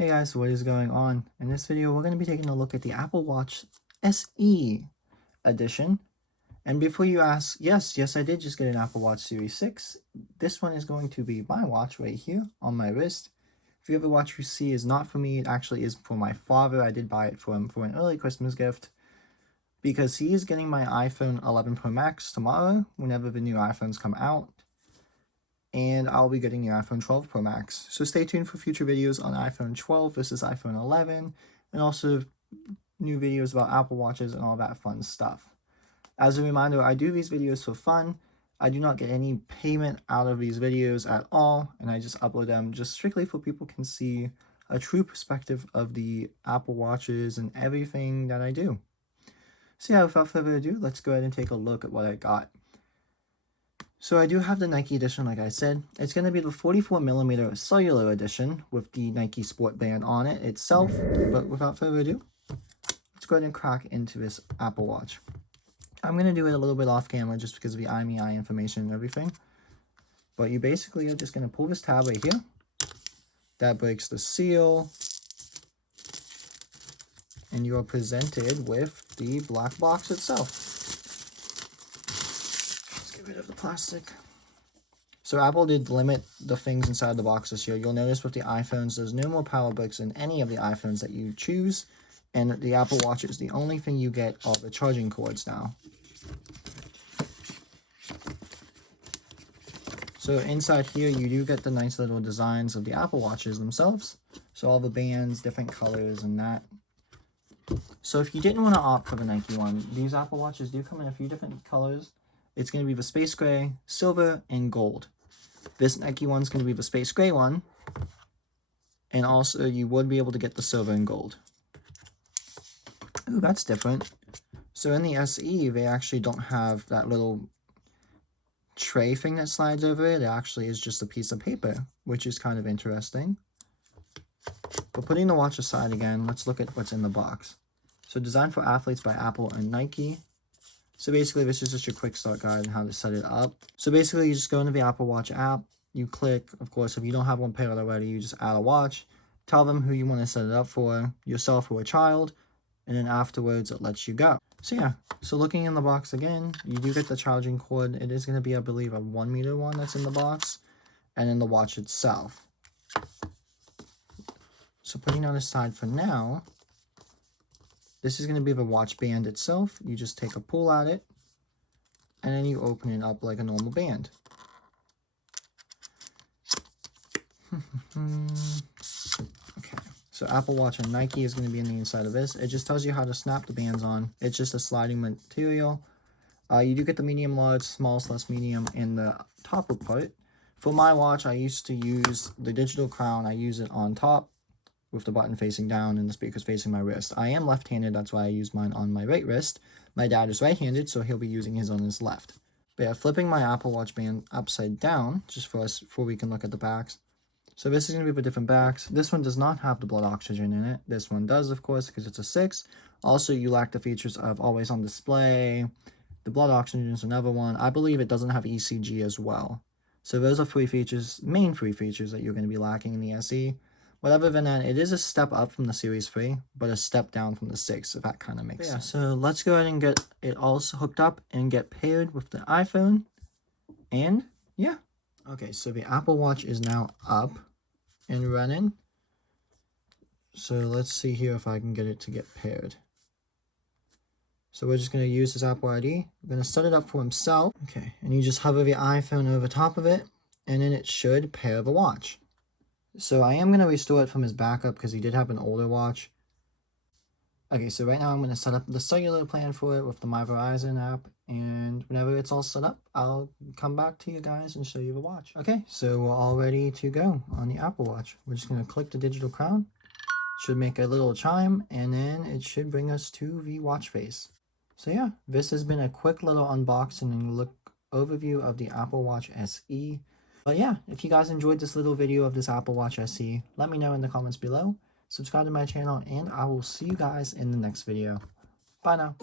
Hey guys, what is going on? In this video, we're going to be taking a look at the Apple Watch SE edition. And before you ask, yes, I did just get an Apple Watch Series 6. This one is going to be my watch right here on my wrist. If you have a watch you see is not for me, it actually is for my father. I did buy it for him for an early Christmas gift because he is getting my iPhone 11 Pro Max tomorrow whenever the new iPhones come out. And I'll be getting the iPhone 12 Pro Max. So stay tuned for future videos on iPhone 12 versus iPhone 11, and also new videos about Apple Watches and all that fun stuff. As a reminder, I do these videos for fun. I do not get any payment out of these videos at all, and I just upload them just strictly so people can see a true perspective of the Apple Watches and everything that I do. So yeah, without further ado, let's go ahead and take a look at what I got. So I do have the Nike edition, like I said. It's going to be the 44mm cellular edition with the Nike Sport Band on it itself. But without further ado, let's go ahead and crack into this Apple Watch. I'm going to do it a little bit off camera just because of the IMEI information and everything. But you basically are just going to pull this tab right here. That breaks the seal. And you are presented with the black box itself. Rid of the plastic. So Apple did limit the things inside the box this year. You'll notice with the iPhones, there's no more power bricks in any of the iPhones that you choose, and the Apple Watch is the only thing you get are the charging cords now. So inside here, you do get the nice little designs of the Apple Watches themselves. So all the bands, different colors, and that. So if you didn't want to opt for the Nike one, these Apple Watches do come in a few different colors. It's going to be the space gray, silver, and gold. This Nike one's going to be the space gray one. And also, you would be able to get the silver and gold. Ooh, that's different. So in the SE, they actually don't have that little tray thing that slides over it. It actually is just a piece of paper, which is kind of interesting. But putting the watch aside again, let's look at what's in the box. So designed for athletes by Apple and Nike. So basically, this is just your quick start guide on how to set it up. So basically, you just go into the Apple Watch app. You click, of course, if you don't have one paired already, you just add a watch. Tell them who you want to set it up for, yourself or a child. And then afterwards, it lets you go. So yeah, so looking in the box again, you do get the charging cord. It is going to be, I believe, a 1 meter one that's in the box. And then the watch itself. So putting that aside for now, this is going to be the watch band itself. You just take a pull at it, and then you open it up like a normal band. Okay, so Apple Watch and Nike is going to be in the inside of this. It just tells you how to snap the bands on. It's just a sliding material. You do get the medium, large, small/medium in the topper part. For my watch, I used to use the digital crown. I use it on top, with the button facing down and the speakers facing my wrist. I am left-handed, that's why I use mine on my right wrist. My dad is right-handed, so he'll be using his on his left. But yeah, flipping my Apple Watch band upside down, just for us, before we can look at the backs. So this is going to be for different backs. This one does not have the blood oxygen in it. This one does, of course, because it's a 6. Also, you lack the features of always on display. The blood oxygen is another one. I believe it doesn't have ECG as well. So those are main three features that you're going to be lacking in the SE. But other than that, it is a step up from the Series 3, but a step down from the 6, if that kind of makes sense. So let's go ahead and get it all hooked up and get paired with the iPhone. And yeah. Okay, so the Apple Watch is now up and running. So let's see here if I can get it to get paired. So we're just going to use this Apple ID. We're going to set it up for himself. Okay, and you just hover the iPhone over top of it, and then it should pair the watch. So I am going to restore it from his backup because he did have an older watch. Okay, so right now I'm going to set up the cellular plan for it with the My Verizon app. And whenever it's all set up, I'll come back to you guys and show you the watch. Okay, so we're all ready to go on the Apple Watch. We're just going to click the digital crown. Should make a little chime, and then it should bring us to the watch face. So yeah, this has been a quick little unboxing and overview of the Apple Watch SE. But yeah, if you guys enjoyed this little video of this Apple Watch SE, let me know in the comments below. Subscribe to my channel, and I will see you guys in the next video. Bye now.